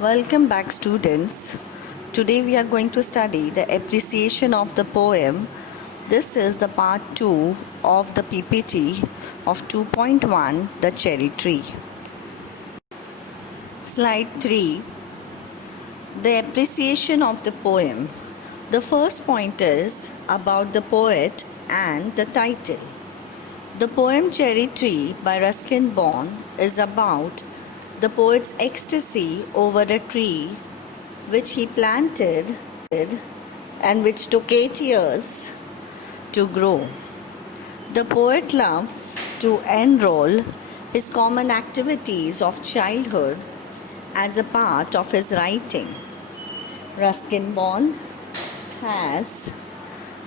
Welcome back, students. Today we are going to study the appreciation of the poem. This is the part 2 of the PPT of 2.1, The Cherry Tree. Slide 3, the appreciation of the poem. The first point is about the poet and the title. The poem Cherry Tree by Ruskin Bond is about the poet's ecstasy over a tree which he planted and which took 8 years to grow. The poet loves to enroll his common activities of childhood as a part of his writing. Ruskin Bond has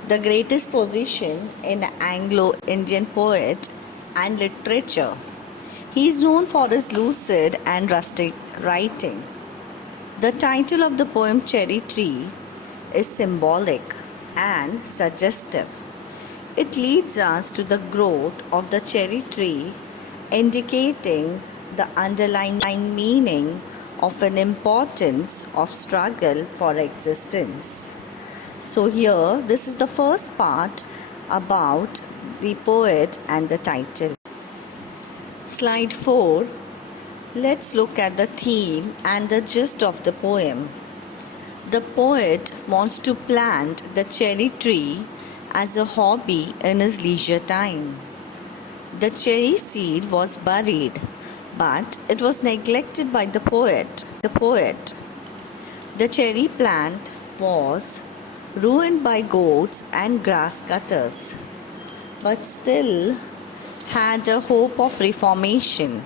the greatest position in Anglo-Indian poet and literature. He is known for his lucid and rustic writing. The title of the poem Cherry Tree is symbolic and suggestive. It leads us to the growth of the cherry tree, indicating the underlying meaning of an importance of struggle for existence. So here, this is the first part about the poet and the title. Slide 4. Let's look at the theme and the gist of the poem. The poet wants to plant the cherry tree as a hobby in his leisure time. The cherry seed was buried, but it was neglected by the poet. The cherry plant was ruined by goats and grass cutters, but still had a hope of reformation.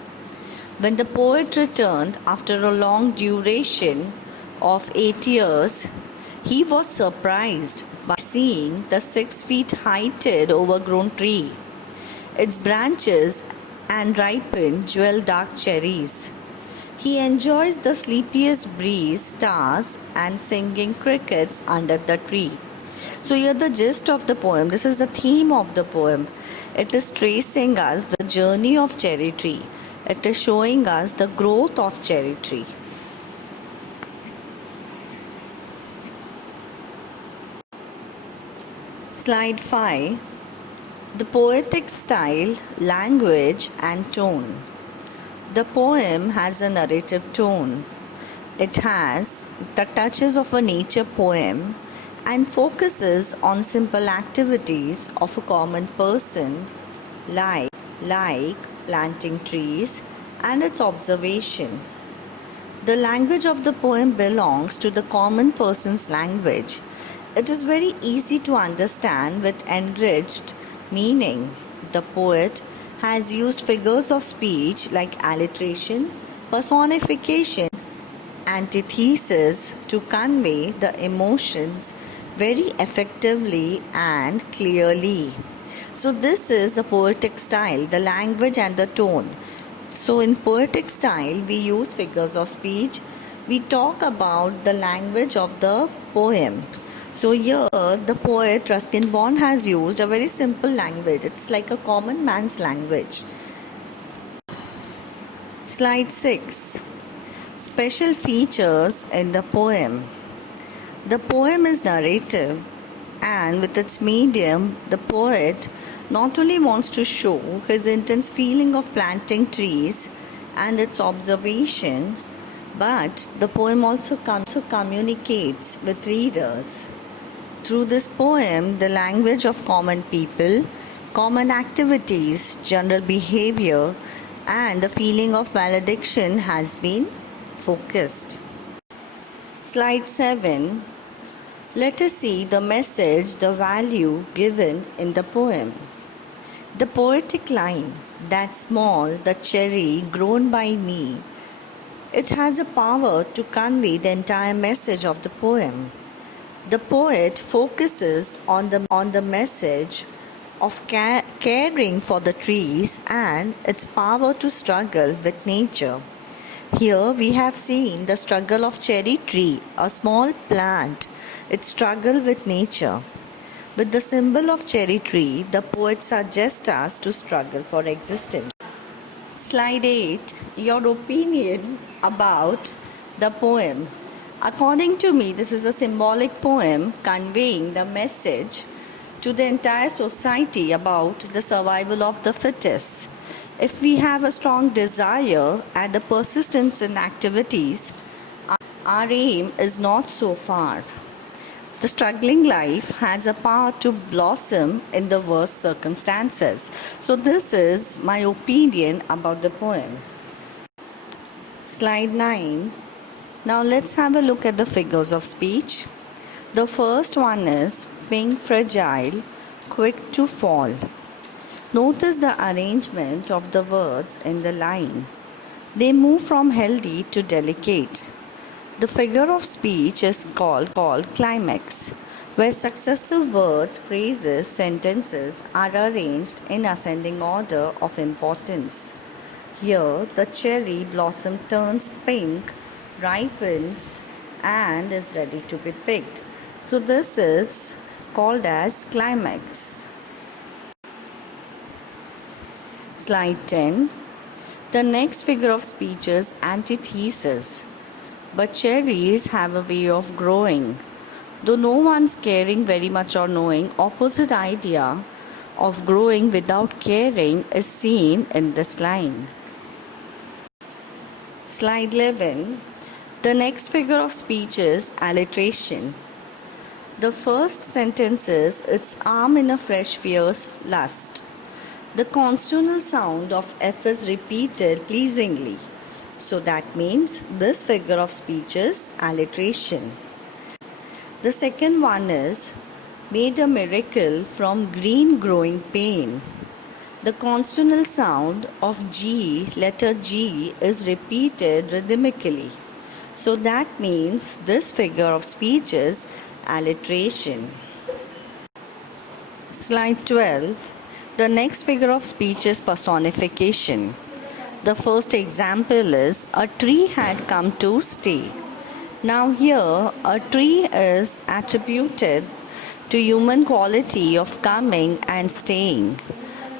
When the poet returned after a long duration of 8 years, he was surprised by seeing the 6 feet heighted overgrown tree, its branches and ripened jewel dark cherries. He enjoys the sleepiest breeze, stars and singing crickets under the tree. So here the gist of the poem, this is the theme of the poem. It is tracing us the journey of cherry tree. It is showing us the growth of cherry tree. Slide 5. The poetic style, language and tone. The poem has a narrative tone. It has the touches of a nature poem and focuses on simple activities of a common person like planting trees and its observation. The language of the poem belongs to the common person's language. It is very easy to understand with enriched meaning. The poet has used figures of speech like alliteration, personification, antithesis to convey the emotions very effectively and clearly. So this is the poetic style, the language and the tone. So in poetic style, we use figures of speech. We talk about the language of the poem. So here the poet Ruskin Bond has used a very simple language. It's like a common man's language. Slide 6. Special features in the poem. The poem is narrative, and with its medium, the poet not only wants to show his intense feeling of planting trees and its observation, but the poem also communicates with readers. Through this poem, the language of common people, common activities, general behavior, and the feeling of valediction has been focused. Slide 7. Let us see the message, the value given in the poem. The poetic line, "That small, the cherry grown by me," it has a power to convey the entire message of the poem. The poet focuses on the message of caring for the trees and its power to struggle with nature. Here we have seen the struggle of cherry tree, a small plant, its struggle with nature. With the symbol of cherry tree, the poet suggests us to struggle for existence. Slide 8. Your opinion about The poem. According to me, this is a symbolic poem conveying the message to the entire society about the survival of the fittest. If we have a strong desire and a persistence in activities, our aim is not so far. The struggling life has a power to blossom in the worst circumstances. So, this is my opinion about the poem. Slide 9. Now, let's have a look at the figures of speech. The first one is being fragile, quick to fall. Notice the arrangement of the words in the line. They move from healthy to delicate. The figure of speech is called climax, where successive words, phrases, sentences are arranged in ascending order of importance. Here, the cherry blossom turns pink, ripens, and is ready to be picked. So, this is called as climax. Slide 10. The next figure of speech is antithesis. But cherries have a way of growing. Though no one's caring very much or knowing, opposite idea of growing without caring is seen in this line. Slide 11. The next figure of speech is alliteration. The first sentence is, its arm in a fresh fierce lust. The consonant sound of F is repeated pleasingly. So that means this figure of speech is alliteration. The second one is, made a miracle from green growing pain. The consonant sound of G, letter G, is repeated rhythmically. So that means this figure of speech is alliteration. Slide 12. The next figure of speech is personification. The first example is, a tree had come to stay. Now here, a tree is attributed to human quality of coming and staying.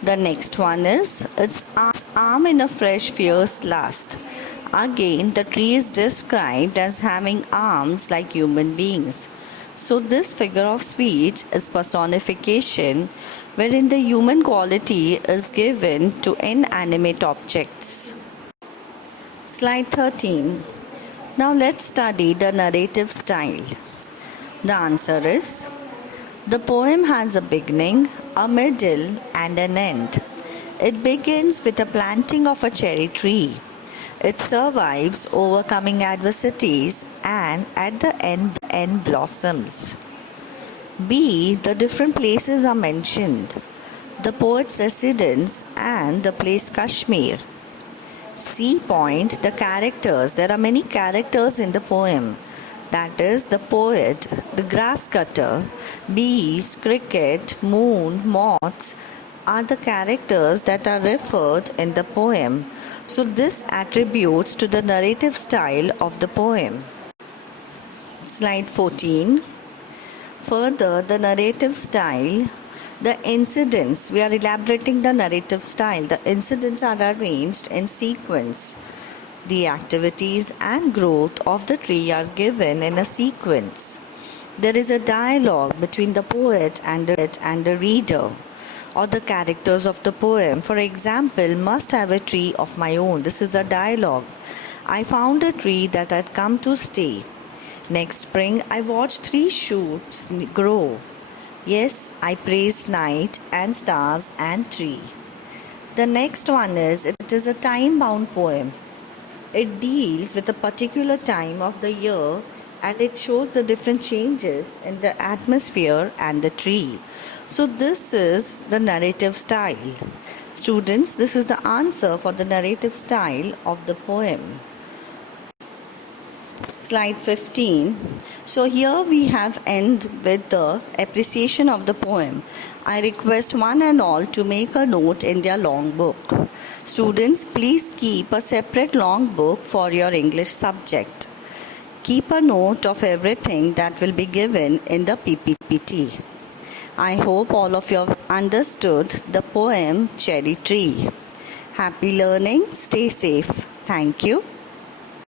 The next one is, its arm in a fresh fierce lust. Again, the tree is described as having arms like human beings. So this figure of speech is personification, wherein the human quality is given to inanimate objects. Slide 13. Now let's study the narrative style. The answer is, the poem has a beginning, a middle, and an end. It begins with the planting of a cherry tree. It survives overcoming adversities and at the end blossoms. B. The different places are mentioned. The poet's residence and the place Kashmir. C. Point. The characters. There are many characters in the poem. That is the poet, the grass cutter, bees, cricket, moon, moths are the characters that are referred in the poem. So this attributes to the narrative style of the poem. Slide 14. Further, the narrative style, the incidents, we are elaborating the narrative style. The incidents are arranged in sequence. The activities and growth of the tree are given in a sequence. There is a dialogue between the poet and the reader, or the characters of the poem. For example, must have a tree of my own. This is a dialogue. I found a tree that had come to stay. Next spring, I watched 3 shoots grow. Yes, I praised night and stars and tree. The next one is, it is a time-bound poem. It deals with a particular time of the year and it shows the different changes in the atmosphere and the tree. So this is the narrative style. Students, this is the answer for the narrative style of the poem. Slide 15. So here we have end with the appreciation of the poem. I request one and all to make a note in their long book. Students, please keep a separate long book for your English subject. Keep a note of everything that will be given in the PPT. I hope all of you have understood the poem Cherry Tree. Happy learning. Stay safe. Thank you.